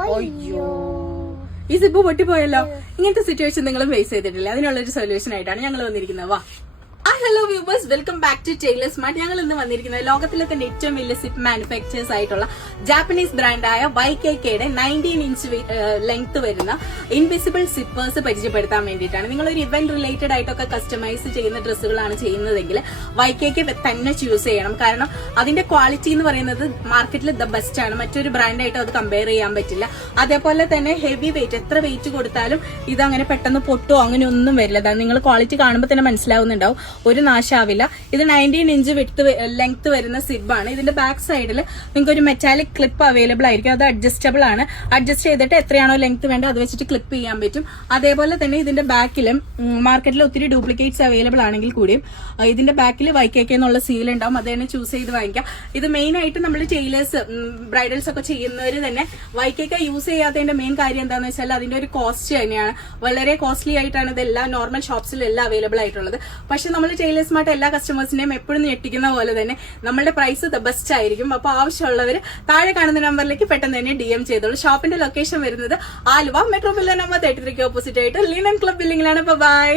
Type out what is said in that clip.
അയ്യോ ഈ സിബ് പൊട്ടിപ്പോയല്ലോ. ഇങ്ങനത്തെ സിറ്റുവേഷൻ നിങ്ങൾ ഫേസ് ചെയ്തിട്ടില്ല? അതിനുള്ളൊരു സൊല്യൂഷൻ ആയിട്ടാണ് ഞങ്ങൾ വന്നിരിക്കുന്നത്. വാ. Hello viewers, welcome back to Tailor Smart. ഞങ്ങൾ ഇന്ന് വന്നിരിക്കുന്നത് ലോകത്തിലെ തന്നെ ഏറ്റവും വലിയ സിപ്പ് മാനുഫാക്ചേഴ്സ് ആയിട്ടുള്ള ജാപ്പനീസ് ബ്രാൻഡായ YKKയുടെ 19 ഇഞ്ച് ലെങ്ത് വരുന്ന ഇൻവിസിബിൾ സിപ്പേഴ്സ് പരിചയപ്പെടുത്താൻ വേണ്ടിയിട്ടാണ്. നിങ്ങളൊരു ഇവന്റ് റിലേറ്റഡ് ആയിട്ടൊക്കെ കസ്റ്റമൈസ് ചെയ്യുന്ന ഡ്രസ്സുകളാണ് ചെയ്യുന്നതെങ്കിൽ YKK തന്നെ ചൂസ് ചെയ്യണം. കാരണം അതിന്റെ ക്വാളിറ്റി എന്ന് പറയുന്നത് മാർക്കറ്റിൽ ദ ബെസ്റ്റ് ആണ്. മറ്റൊരു ബ്രാൻഡായിട്ട് അത് കമ്പയർ ചെയ്യാൻ പറ്റില്ല. അതേപോലെ തന്നെ ഹെവി വെയിറ്റ്, എത്ര വെയിറ്റ് കൊടുത്താലും ഇതങ്ങനെ പെട്ടെന്ന് പൊട്ടോ അങ്ങനെ ഒന്നും വരില്ല. നിങ്ങൾ ക്വാളിറ്റി കാണുമ്പോൾ തന്നെ മനസ്സിലാവുന്നുണ്ടാവും, ഒരു നാശാവില്ല. ഇത് 19 ഇഞ്ച് ലെങ്ത് വരുന്ന സിബാണ്. ഇതിന്റെ ബാക്ക് സൈഡിൽ നിങ്ങൾക്ക് ഒരു മെറ്റാലിക് ക്ലിപ്പ് അവൈലബിൾ ആയിരിക്കും. അത് അഡ്ജസ്റ്റബിൾ ആണ്. അഡ്ജസ്റ്റ് ചെയ്തിട്ട് എത്രയാണോ ലെങ്ത് വേണ്ടത് അത് വെച്ചിട്ട് ക്ലിപ്പ് ചെയ്യാൻ പറ്റും. അതേപോലെ തന്നെ ഇതിന്റെ ബാക്കിലും മാർക്കറ്റിൽ ഒത്തിരി ഡ്യൂപ്ലിക്കേറ്റ്സ് അവൈലബിൾ ആണെങ്കിൽ കൂടിയും ഇതിന്റെ ബാക്കിൽ YKK എന്നുള്ള സീൽ ഉണ്ടാവും. അത് തന്നെ ചൂസ് ചെയ്ത് വാങ്ങിക്കാം. ഇത് മെയിൻ ആയിട്ട് നമ്മൾ ടൈലേഴ്സ്, ബ്രൈഡൽസ് ഒക്കെ ചെയ്യുന്നവർ തന്നെ YKK യൂസ് ചെയ്യാത്തതിന്റെ മെയിൻ കാര്യം എന്താണെന്ന് വെച്ചാൽ അതിന്റെ ഒരു കോസ്റ്റ് തന്നെയാണ്. വളരെ കോസ്റ്റ്ലി ആയിട്ടാണ് ഇതെല്ലാം നോർമൽ ഷോപ്സിലെല്ലാം അവൈലബിൾ ആയിട്ടുള്ളത്. പക്ഷെ നമ്മൾ ടൈലർ സ്മാർട്ട് എല്ലാ കസ്റ്റമേഴ്സിനെയും എപ്പോഴും ഞെട്ടിക്കുന്ന പോലെ തന്നെ നമ്മളുടെ പ്രൈസ് ദ ബെസ്റ്റ് ആയിരിക്കും. അപ്പൊ ആവശ്യമുള്ളവർ താഴെ കാണുന്ന നമ്പറിലേക്ക് പെട്ടെന്ന് തന്നെ DM ചെയ്തോളൂ. ഷോപ്പിന്റെ ലൊക്കേഷൻ വരുന്നത് Aluva metro pillar number 33 opposite ആയിട്ട് ലിനൻ ക്ലബ് ബിൽഡിംഗിലാണ്. ബൈ.